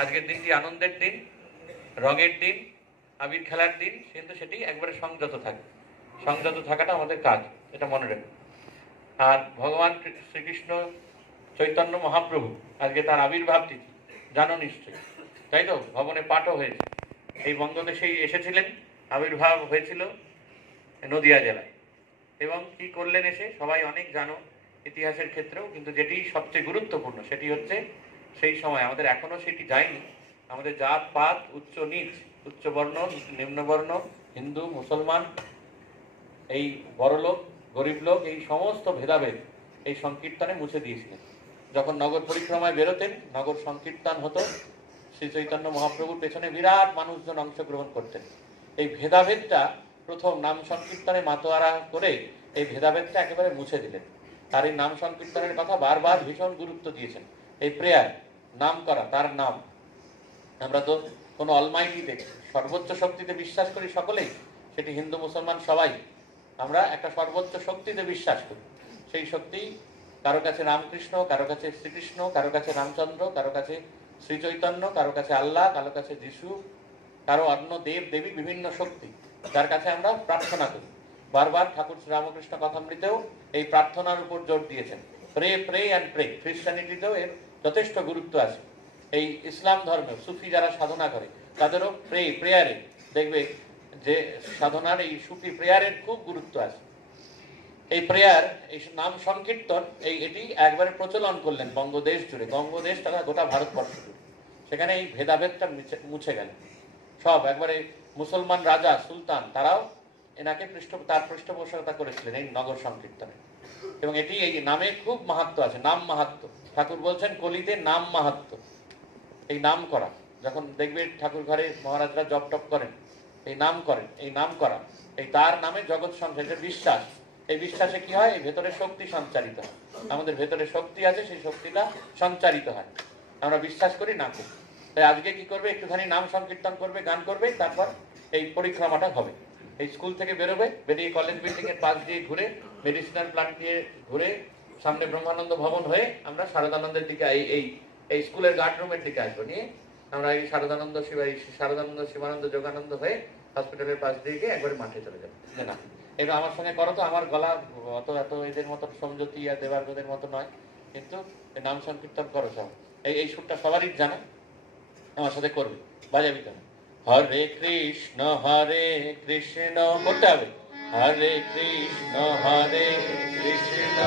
আজকের দিনটি আনন্দের দিন, রঙের দিন, আবির খেলার দিন, কিন্তু সেটি একবারে সংযত থাকে। সংযত থাকাটা আমাদের কাজ, এটা মনে রাখবে। আর ভগবান শ্রীকৃষ্ণ চৈতন্য মহাপ্রভু আজকে তার আবির্ভাব তিথি, জানো নিশ্চয়ই, তাই তো? ভবনে পাঠও হয়েছে। এই বঙ্গদেশেই এসেছিলেন, আবির্ভাব হয়েছিল নদিয়া জেলায়। এবং কি করলেন এসে সবাই অনেক জানো ইতিহাসের ক্ষেত্রেও, কিন্তু যেটি সবচেয়ে গুরুত্বপূর্ণ সেটি হচ্ছে সেই সময় আমাদের এখনো সেটি যায়নি, আমাদের জাত পাত, উচ্চ নিচ, উচ্চ বর্ণ নিম্নবর্ণ, হিন্দু মুসলমান, এই বড় লোক গরিব লোক, এই সমস্ত ভেদাভেদ এই সংকীর্তনে মুছে দিয়েছিলেন। যখন নগর পরিক্রমায় বেরোতেন, নগর সংকীর্তন হতো, শ্রী চৈতন্য মহাপ্রভুর পেছনে বিরাট মানুষজন অংশগ্রহণ করতেন। এই ভেদাভেদটা প্রথম নাম সংকীর্তনে মাতোয়ারা করে এই ভেদাভেদটা একেবারে মুছে দিলেন। তার এই নাম সংকীর্তনের কথা বারবার ভীষণ গুরুত্ব দিয়েছেন। এই প্রেয়ার, নাম করা, তার নাম। আমরা তো কোনো অলমাইটিতে, সর্বোচ্চ শক্তিতে বিশ্বাস করি সকলেই, সেটি হিন্দু মুসলমান সবাই। আমরা একটা সর্বোচ্চ শক্তিতে বিশ্বাস করি। সেই শক্তি কারো কাছে রামকৃষ্ণ, কারো কাছে শ্রীকৃষ্ণ, কারো কাছে রামচন্দ্র, কারো কাছে শ্রী চৈতন্য, কারো কাছে আল্লাহ, কারো কাছে যিশু, কারো অন্য দেব দেবী, বিভিন্ন শক্তি যার কাছে আমরা প্রার্থনা করি। বারবার ঠাকুর শ্রীরামকৃষ্ণ কথামৃতেও এই প্রার্থনার উপর জোর দিয়েছেন। Pray pray and pray. খ্রিস্টানিটিতেও এর যথেষ্ট গুরুত্ব আছে। এই ইসলাম ধর্মে সুফি যারা সাধনা করে তাদেরও প্রেয়ারে দেখবে যে সাধনার এই সুফি প্রেয়ারের খুব গুরুত্ব আছে। এই প্রেয়ার, এই নাম সংকীর্তন, এটি একবারে প্রচলন করলেন বঙ্গদেশ জুড়ে। বঙ্গদেশ তারা গোটা ভারতবর্ষ জুড়ে, সেখানে এই ভেদাভেদটা মুছে গেল সব। একবারে মুসলমান রাজা সুলতান তারাও এনাকে তার পৃষ্ঠপোষকতা করেছিলেন এই নগর সংকীর্তনে। এবং এটি এই নামে খুব মাহাত্ম্য আছে, নাম মাহাত্ম্য। ঠাকুর বলছেন কলিতে নাম মাহাত্ম্য। এই নাম করা, যখন দেখবে ঠাকুর ঘরে মহারাজরা জপ টপ করেন, এই নাম করেন, এই নাম করা, এই তার নামে জগৎ সংসার, বিশ্বাস। এই বিশ্বাসে কি হয়? এই ভেতরে শক্তি সঞ্চারিত হয়। আমাদের ভেতরে শক্তি আছে, সেই শক্তিটা সঞ্চারিত হয়। আমরা বিশ্বাস করি না করি। তাই আজকে কি করবে? একটুখানি নাম সংকীর্তন করবে, গান করবে, তারপর এই পরিক্রমাটা হবে। এই স্কুল থেকে বেরোবে, বেরিয়ে কলেজ বিল্ডিং এর পাশ দিয়ে ঘুরে, মেডিসিনাল প্লান্ট দিয়ে ঘুরে, সামনে ব্রহ্মানন্দ ভবন হয়ে আমরা শারদানন্দের দিকে, এই স্কুলের গার্ড রুমের দিকে আসবো। নিয়ে আমরা এই শারদানন্দ শিবানন্দ যোগানন্দ হয়ে হসপিটালের পাশ দিয়ে একবারে মাঠে চলে যাবো। না, এটা আমার সঙ্গে করো তো। আমার গলা এত এদের মতো সমঝতি আর দেবার্গদের মতো নয়, কিন্তু নাম সংকীর্তন করো সব। এই সুরটা সবারই জানো, আমার সাথে করবে, বাজাবি কেন? হরে কৃষ্ণ করতে হবে। হরে কৃষ্ণ কৃষ্ণ